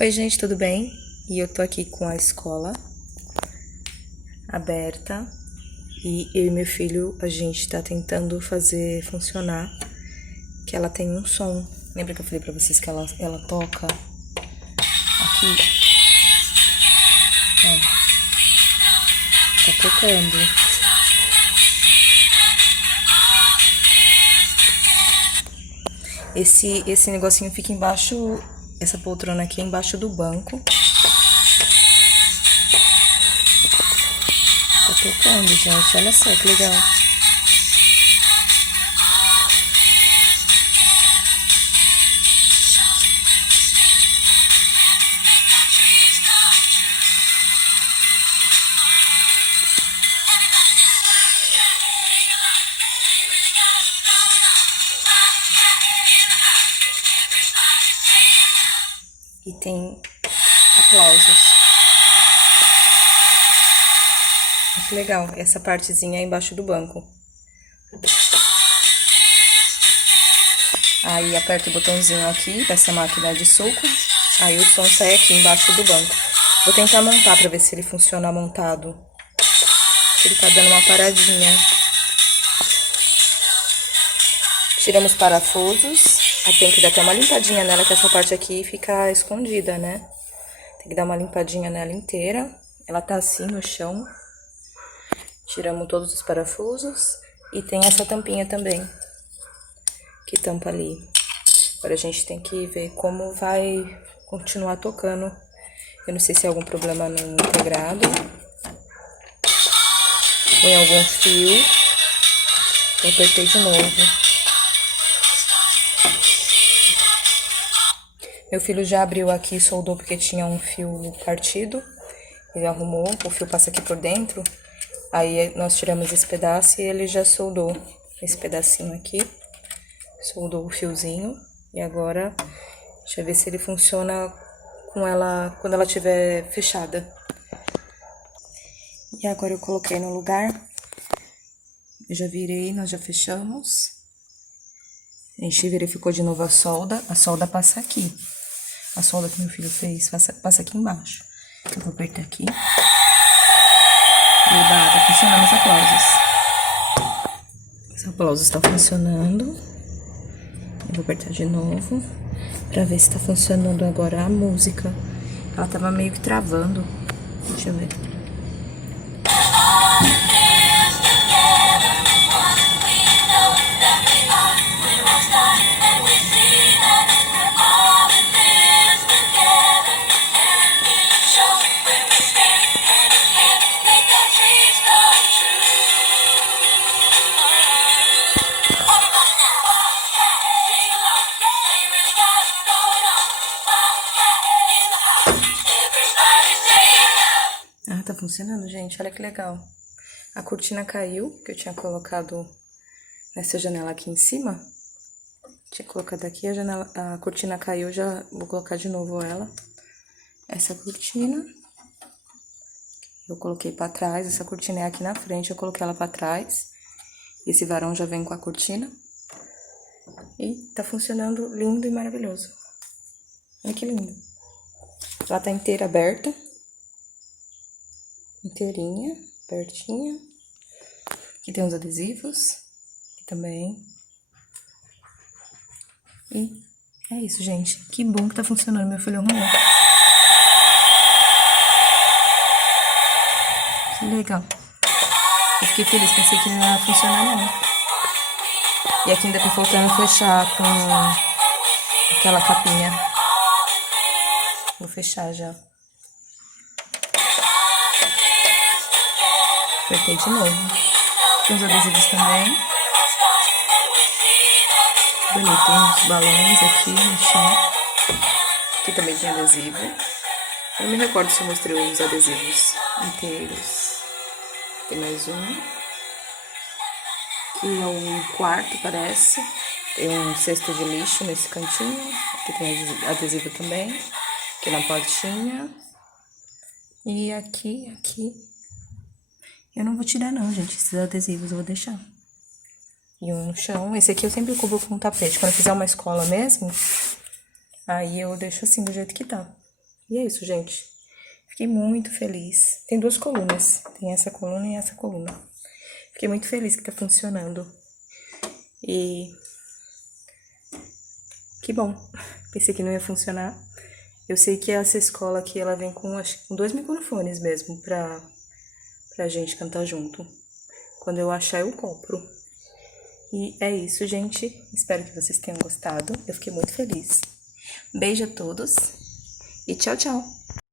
Oi, gente, tudo bem? E eu tô aqui com a escola aberta e eu e meu filho, a gente tá tentando fazer funcionar, que ela tem um som. Lembra que eu falei pra vocês que ela toca aqui? Ó, tá tocando. Esse negocinho fica embaixo, essa poltrona aqui é embaixo do banco. Tá tocando, gente, olha só que legal. E tem aplausos. Que legal, essa partezinha é embaixo do banco. Aí aperta o botãozinho aqui dessa máquina de suco, aí o som sai aqui embaixo do banco. Vou tentar montar pra ver se ele funciona montado. Ele tá dando uma paradinha. Tiramos os parafusos. Tem que dar até uma limpadinha nela, que essa parte aqui fica escondida, né? Tem que dar uma limpadinha nela inteira. Ela tá assim no chão. Tiramos todos os parafusos. E tem essa tampinha também, que tampa ali. Agora a gente tem que ver como vai continuar tocando. Eu não sei se é algum problema no integrado ou em algum fio. Eu apertei de novo. Meu filho já abriu aqui e soldou porque tinha um fio partido. Ele arrumou, o fio passa aqui por dentro. Aí nós tiramos esse pedaço e ele já soldou esse pedacinho aqui. Soldou o fiozinho. E agora, deixa eu ver se ele funciona com ela quando ela estiver fechada. E agora eu coloquei no lugar. Eu já virei, nós já fechamos. A gente verificou de novo a solda. A solda passa aqui. A solda que meu filho fez passa aqui embaixo. Eu vou apertar aqui. E tá funcionando os aplausos. Os aplausos estão funcionando. Eu vou apertar de novo pra ver se tá funcionando agora a música. Ela tava meio que travando. Deixa eu ver. Ah, tá funcionando, gente. Olha que legal. A cortina caiu, que eu tinha colocado nessa janela aqui em cima. Tinha colocado aqui, a cortina caiu, já vou colocar de novo ela. Essa cortina. Eu coloquei pra trás, essa cortina é aqui na frente, eu coloquei ela pra trás. Esse varão já vem com a cortina. E tá funcionando lindo e maravilhoso. Olha que lindo. Ela tá inteira aberta. Inteirinha, abertinha. Aqui tem uns adesivos. Aqui também. E é isso, gente. Que bom que tá funcionando, meu filho arrumou. Que legal. Eu fiquei feliz, pensei que não ia funcionar não. E aqui ainda tá faltando fechar com aquela capinha. Vou fechar já. Apertei de novo. Tem os adesivos também. Bonito, tem uns balões aqui no chão. Aqui também tem adesivo. Eu não me recordo se eu mostrei os adesivos inteiros. Tem mais um. Aqui é um quarto, parece. Tem um cesto de lixo nesse cantinho. Aqui tem adesivo também. Aqui na portinha. E aqui. Eu não vou tirar não, gente. Esses adesivos eu vou deixar. E um no chão. Esse aqui eu sempre cubro com um tapete. Quando eu fizer uma escola mesmo, aí eu deixo assim, do jeito que tá. E é isso, gente. Fiquei muito feliz. Tem duas colunas. Tem essa coluna e essa coluna. Fiquei muito feliz que tá funcionando. E que bom. Pensei que não ia funcionar. Eu sei que essa escola aqui, ela vem com, acho, com 2 microfones mesmo pra gente cantar junto. Quando eu achar, eu compro. E é isso, gente. Espero que vocês tenham gostado. Eu fiquei muito feliz. Beijo a todos e tchau, tchau!